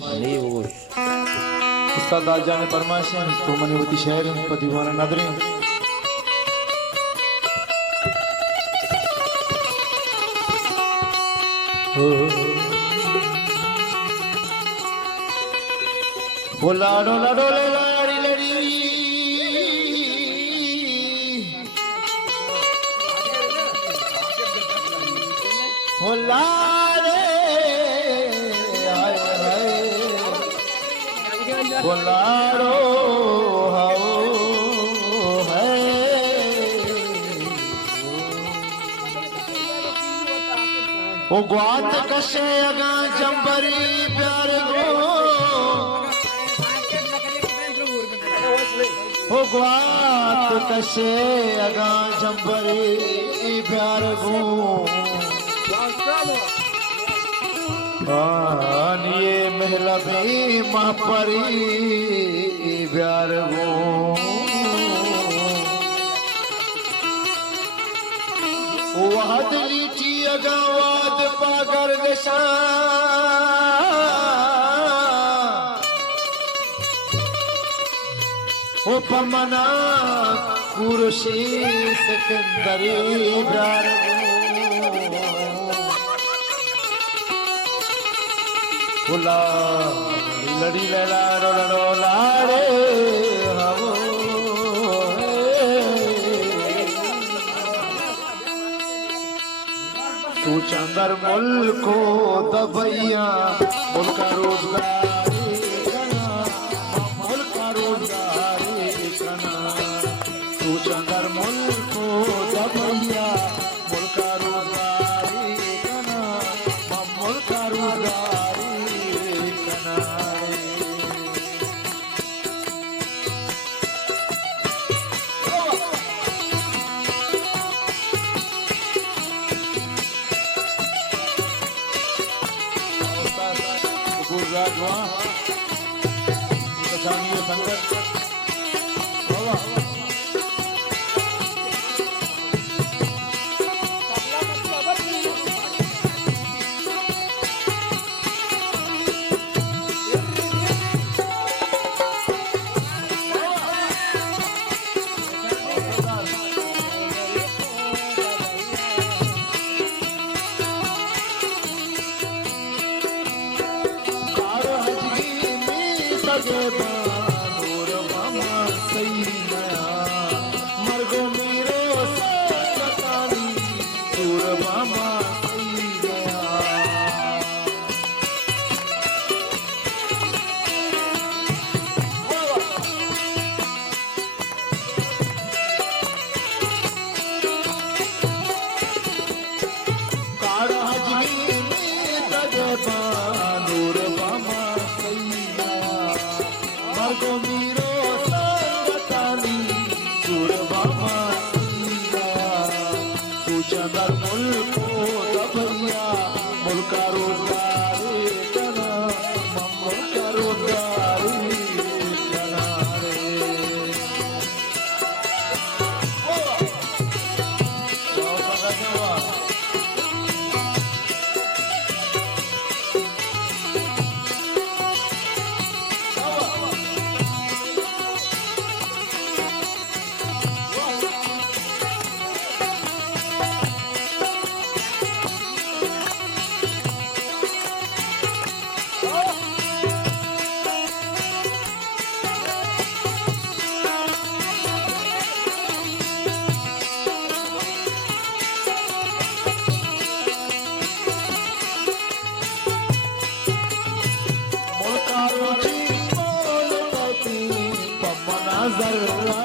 नहीं वो उस्ताद आज जाने फरमाइश है तो मनीवती शहर पतिवाना नदरे वो लाडो लाडो लाड़ी लड़ी वो लाडे आए हाय वो लाडो हाओ है वो ग्वात कशे अगा जंबरी प्यार गो वो ग्वात कशे अगा जंबरी प्यार गो ये महला में महापरी प्यार गो वाद लीची अगावाद पागर दशा ओ पमना कुरुशी सिकंदरी प्यार बोला लड़ी लड़ा रोला रे हम तू चंदर मुल्को दबैया मुल्का रोजगारी कना मुल्का रोजगारी कना तू चंदर मुल्को दबैया मुल्का रोजगारी कना मुल्का रोजगारी कना गुजरात वहाँ कचानियों संगत बाबा नूर मामा सही नया मरगो मीरो सतानी नूर मामा सही गया काड़ा हजमी में तजबा नूर मामा सही गो मीरो संगतानी सूर बाबा तू चंदर मुल्को दबैया मुल्का रोजगारी कना मुल्का रोजगारी कना नजर